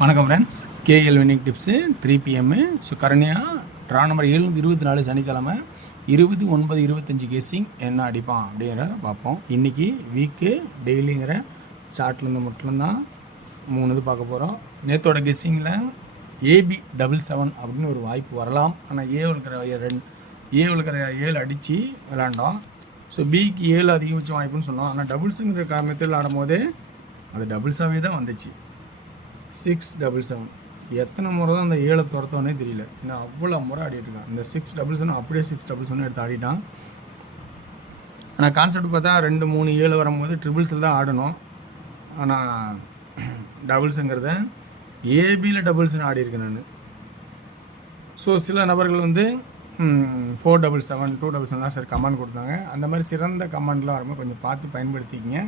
வணக்கம் friends, KL winning tips 3 PM. So கரணியாக draw number 724 சனிக்கிழமை 20/9/25 கெஸ்ஸிங் என்ன அடிப்பான் அப்படிங்கிறத பார்ப்போம். இன்றைக்கி வீக்கு டெய்லிங்கிற சார்ட்லேருந்து மட்டும்தான் 3 இது பார்க்க போகிறோம். நேற்றோட கெஸ்ஸிங்கில் AB 77 அப்படின்னு ஒரு வாய்ப்பு வரலாம். ஆனால் ஏவில் இருக்கிற 7 அடித்து விளாண்டோம். ஸோ பிக்கு 7 அதிகபட்சம் வாய்ப்புன்னு சொன்னோம். ஆனால் டபுள்ஸுங்கிற மெத்தடில் ஆடும்போது அது டபுள்ஸாகவே தான் வந்துச்சு. 677 எத்தனை முறை தான் அந்த 7 துரத்தோன்னே தெரியல. ஏன்னா அவ்வளோ முறை ஆடிட்டுருக்கான். இந்த 677 அப்படியே 677 எடுத்து ஆடிட்டான். ஆனால் கான்செப்ட் பார்த்தா 2 3 7 வரும்போது ட்ரிபிள்ஸில் தான் ஆடணும். ஆனால் டபுள்ஸுங்கிறத ஏபியில் டபுள்ஸ்னு ஆடியிருக்கேன் நான். ஸோ சில நபர்கள் வந்து 477 277 சார் கமெண்ட் கொடுத்தாங்க. அந்த மாதிரி சிறந்த கமெண்ட்லாம் வரும்போது கொஞ்சம் பார்த்து பயன்படுத்திக்கிங்க.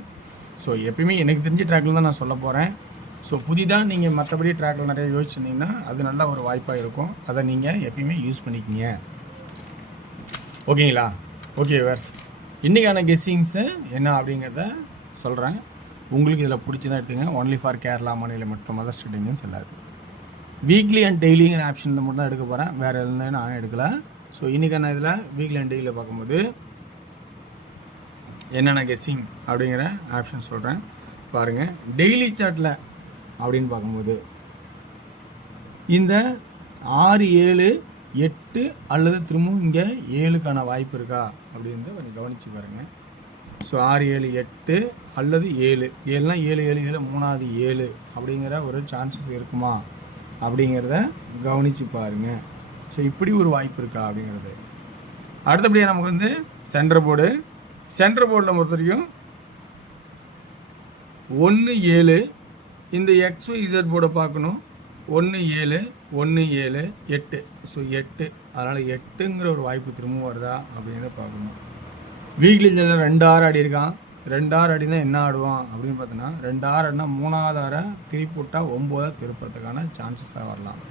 ஸோ எப்பயுமே எனக்கு தெரிஞ்ச ட்ராக்கில் தான் நான் சொல்ல போகிறேன். ஸோ புதிதாக நீங்கள் மற்றபடி ட்ராக்கில் நிறைய யோசிச்சிருந்தீங்கன்னா அது நல்ல ஒரு வாய்ப்பாக இருக்கும். அதை நீங்கள் எப்பயுமே யூஸ் பண்ணிக்கிங்க. ஓகேங்களா? ஓகே வேர்ஸ், இன்றைக்கான கெஸ்ஸிங்ஸு என்ன அப்படிங்கிறத சொல்கிறேன். உங்களுக்கு இதில் பிடிச்சதான் எடுத்துங்க. ஒன்லி ஃபார் கேரளா மாநிலம் மட்டும் மதர் ஸ்டேட்டிங்னு சொல்லாது. வீக்லி அண்ட் டெய்லிங்கிற ஆப்ஷனில் மட்டும் தான் எடுக்க போகிறேன். வேறு எதுனா நான் எடுக்கல. ஸோ இன்றைக்கான இதில் வீக்லி அண்ட் டெய்லியில் பார்க்கும்போது என்னென்ன கெஸ்ஸிங் அப்படிங்கிற ஆப்ஷன் சொல்கிறேன் பாருங்கள். டெய்லி சார்ட்டில் அப்படின்னு பார்க்கும்போது இந்த 6 7 8 அல்லது திரும்பவும் இங்கே 7க்கான வாய்ப்பு இருக்கா அப்படின்றத கொஞ்சம் கவனித்து பாருங்கள். ஸோ 6 7 8 அல்லது 7 7னா 7 7 7 3வது 7 அப்படிங்கிற ஒரு சான்சஸ் இருக்குமா அப்படிங்கிறத கவனித்து பாருங்கள். ஸோ இப்படி ஒரு வாய்ப்பு இருக்கா அப்படிங்கிறது. அடுத்தபடியாக நமக்கு வந்து சென்டர் போர்டில் பொறுத்த வரைக்கும் 1 7 இந்த XYZ போர்டை பார்க்கணும். 1 7 1 7 8. ஸோ 8, அதனால் 8ங்கிற ஒரு வாய்ப்பு திரும்பவும் வருதா அப்படிங்கிறத பார்க்கணும். வீக்லி ஜெல்ல 2 6 ஆடி இருக்கான். 2 6 ஆடினா என்ன ஆடுவான் அப்படின்னு பார்த்தோன்னா 2 6 ஆடினா 3வது 6 திருப்பி விட்டால் 9 திருப்பறதுக்கான சான்சஸாக வரலாம்.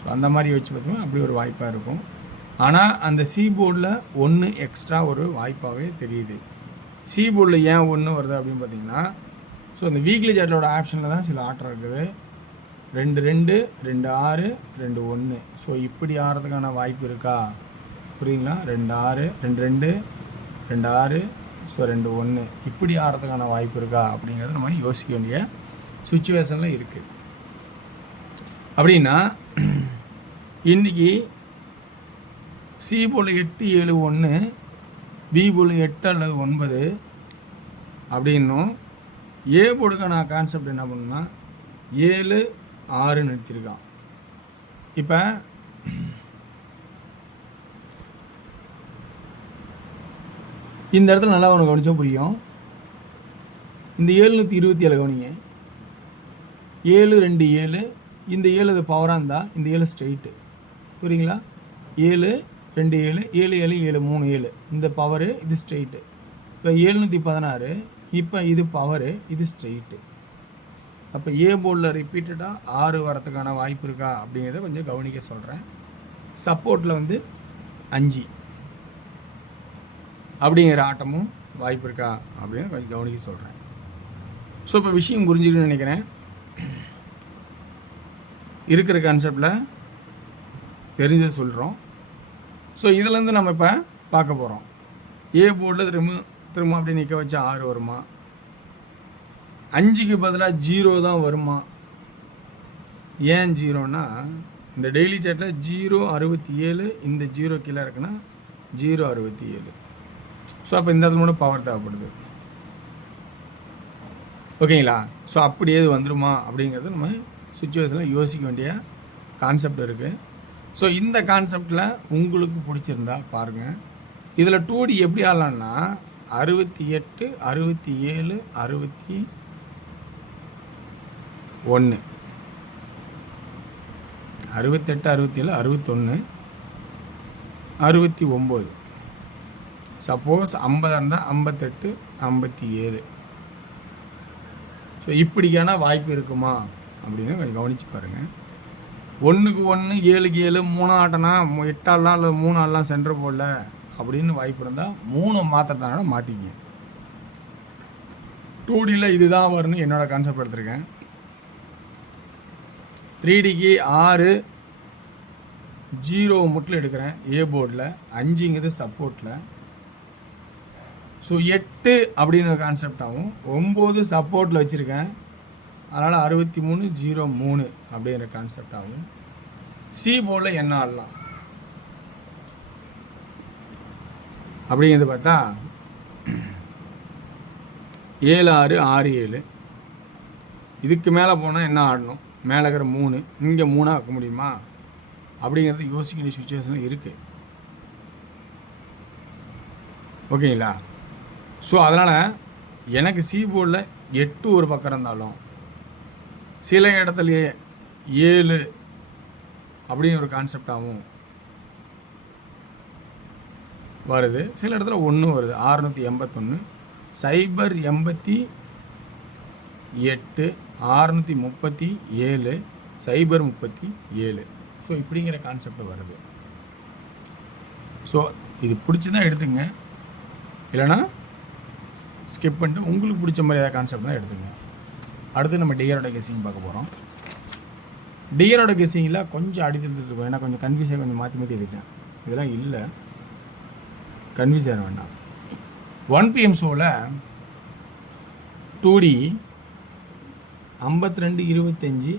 ஸோ அந்த மாதிரி வச்சு பார்த்தோம்னா அப்படி ஒரு வாய்ப்பாக இருக்கும். ஆனால் அந்த சி போர்டில் 1 எக்ஸ்ட்ரா ஒரு வாய்ப்பாகவே தெரியுது. சி போர்டில் ஏன் 1 வருது அப்படின்னு பார்த்தீங்கன்னா, ஸோ இந்த வீக்லி சார்ட்டோட ஆப்ஷனில் தான் சில ஆட்டம் இருக்குது. 2 2 2 6 2 1. ஸோ இப்படி ஆடுறதுக்கான வாய்ப்பு இருக்கா புரியுங்களா? 2 6 2 2 2 6 ஸோ 2 1 இப்படி ஆடுறதுக்கான வாய்ப்பு இருக்கா அப்படிங்கிறத நம்ம யோசிக்க வேண்டிய சுச்சுவேஷனில் இருக்குது. அப்படின்னா இன்றைக்கி சி போல் 8 7 1, பி போல் 8 அல்லது 9 அப்படின்னும் ஏ போர்டுக்கான கான்செப்ட் என்ன பண்ணுன்னா 7 6 எடுத்திருக்கான். இப்போ இந்த இடத்துல நல்லா உனக்கு கவனிச்சா புரியும். இந்த 727 கவனிங்க. 7 2 7 இந்த 7 அது பவராக இருந்தால் இந்த 7 ஸ்ட்ரெயிட்டு புரியுங்களா? 7 2 7 7 7 7 3 7 இந்த பவரு இது ஸ்ட்ரெயிட்டு. இப்போ 716 இப்போ இது பவரு இது ஸ்ட்ரெயிட்டு. அப்போ ஏ போர்டில் ரிப்பீட்டடாக 6 வரத்துக்கான வாய்ப்பு இருக்கா அப்படிங்கிறத கொஞ்சம் கவனிக்க சொல்கிறேன். சப்போர்ட்டில் வந்து 5 அப்படிங்கிற ஆட்டமும் வாய்ப்பு இருக்கா அப்படின்னு கொஞ்சம் கவனிக்க சொல்கிறேன். ஸோ இப்போ விஷயம் புரிஞ்சுக்கணும்னு நினைக்கிறேன். இருக்கிற கான்செப்டில் தெரிஞ்சு சொல்கிறோம். ஸோ இதுலேருந்து நம்ம இப்போ பார்க்க போகிறோம். ஏ போர்டில் திரும்ப அப்படி நிற்க வச்சா 6 வருமா? 5க்கு பதிலாக 0 தான் வருமா? ஏன் 0னா இந்த டெய்லி சார்ட்டில் 0 67 இந்த 0 கீழே இருக்குன்னா 0 67. ஸோ அப்போ இந்த இடத்துல மட்டும் பவர் தேவைப்படுது. ஓகேங்களா? ஸோ அப்படி ஏது வந்துடுமா அப்படிங்கிறது நம்ம சுச்சுவேஷனில் யோசிக்க வேண்டிய கான்செப்ட் இருக்குது. ஸோ இந்த கான்செப்டில் உங்களுக்கு பிடிச்சிருந்தா பாருங்கள். இதில் 2D எப்படி ஆடலான்னா 68 67 61 68 67 61 69. சப்போஸ் 50 இருந்தால் 58 57. ஸோ இப்படிக்கான வாய்ப்பு இருக்குமா அப்படின்னு கொஞ்சம் கவனித்து பாருங்கள். 1க்கு 1 7க்கு 7 3 ஆட்டனா 8 ஆடலாம் இல்லை 3 ஆடலாம் சென்டர் போடல அப்படின்னு வாய்ப்பு இருந்தால் 3 மாத்திரத்தானோட மாற்றிங்க. 2Dயில் இதுதான் வரும்னு என்னோட கான்செப்ட் எடுத்திருக்கேன். 3Dக்கு 6 0 முட்டில் எடுக்கிறேன் ஏ போர்டில், 5ங்கிறது சப்போர்ட்டில். ஸோ 8 அப்படின்னு ஒரு கான்செப்ட் ஆகும். 9 சப்போர்ட்டில் வச்சுருக்கேன், அதனால் 63 0 3 அப்படிங்கிற கான்செப்ட் ஆகும். சி போர்டில் என்ன ஆடலாம் அப்படிங்கிறது பார்த்தா 7 6 6 7. இதுக்கு மேலே போனால் என்ன ஆடணும், மேலே இருக்கிற 3 இங்கே 3 ஆக்க முடியுமா அப்படிங்கிறது யோசிக்க வேண்டிய சுச்சுவேஷனில் இருக்குது. ஓகேங்களா? ஸோ அதனால் எனக்கு சி போர்டில் 8 ஒரு பக்கம் இருந்தாலும் சில இடத்துலையே 7 அப்படின்னு ஒரு கான்செப்டாகவும் வருது, சில இடத்துல 1 வருது. 681 088 637 037. ஸோ இப்படிங்கிற கான்செப்ட் வருது. ஸோ இது பிடிச்சதான் எடுத்துங்க, இல்லைனா ஸ்கிப் பண்ணிட்டு உங்களுக்கு பிடிச்ச மாதிரி ஏதாவது கான்செப்ட் தான் எடுத்துங்க. அடுத்து நம்ம டியரோட கெஸ்ஸிங் பார்க்க போகிறோம். டியரோட கெஸ்ஸிங்கில் கொஞ்சம் அடித்துட்டு இருக்கும், ஏன்னா கொஞ்சம் கன்ஃபியூஸாக கொஞ்சம் மாற்றி மாற்றி எடுத்தேன். இதெல்லாம் இல்லை, கன்ஃபியூஸ் ஆக வேண்டாம். 1 PM ஷோவில் 2D 52 25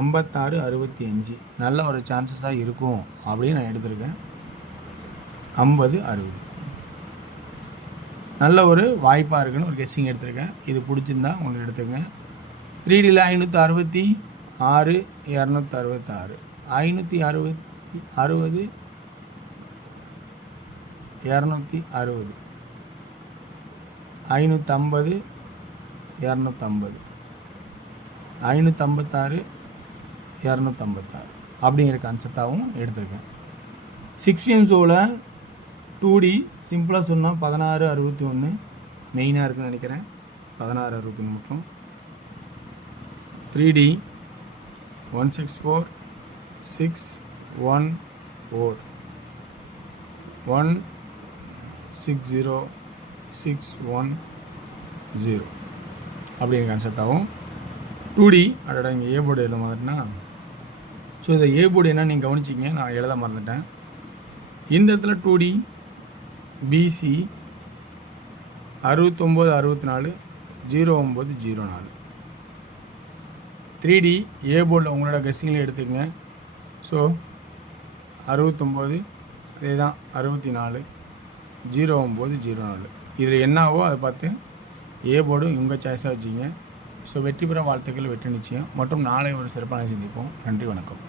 56 65 நல்ல ஒரு சான்சஸாக இருக்கும் அப்படின்னு நான் எடுத்திருக்கேன். 50 60 நல்ல ஒரு வாய்ப்பாக இருக்குன்னு ஒரு கெஸ்ஸிங் எடுத்திருக்கேன். இது பிடிச்சிருந்தா உங்களுக்கு எடுத்துங்க. 3Dயில் 566 266 560 260 550 550 250 556 256 அப்படிங்கிற கான்செப்டாகவும் எடுத்திருக்கேன். 6 PM ஷோவில் 2D சிம்பிளாக சொன்னால் 16 61 மெயினாக இருக்குன்னு நினைக்கிறேன். 16 61 மட்டும். 3D 164 614 160 610 அப்படிங்கிற கான்செப்ட் ஆகும். 2D அதோட இங்கே ஏ போர்டு எழுத மறந்துட்டேன்னா, ஸோ இந்த ஏ போர்டு என்ன நீங்கள் கவனிச்சிங்க, நான் எழுத மறந்துட்டேன். இந்த இடத்துல 2D BC 69 64 09 04. 3D ஏ போர்டில் உங்களோட கெஸ்ஸிங்கில் எடுத்துக்கங்க. ஸோ 69 அதே தான் 64 09 04. இதில் என்னவோ அதை பார்த்து ஏ போர்டு உங்கள் சாய்ஸாக வச்சுங்க. ஸோ வெற்றி பெற வாழ்த்துக்கள், வெற்றி நிச்சயம். மற்றும் நாளை ஒரு சிறப்பான சந்திப்போம். நன்றி, வணக்கம்.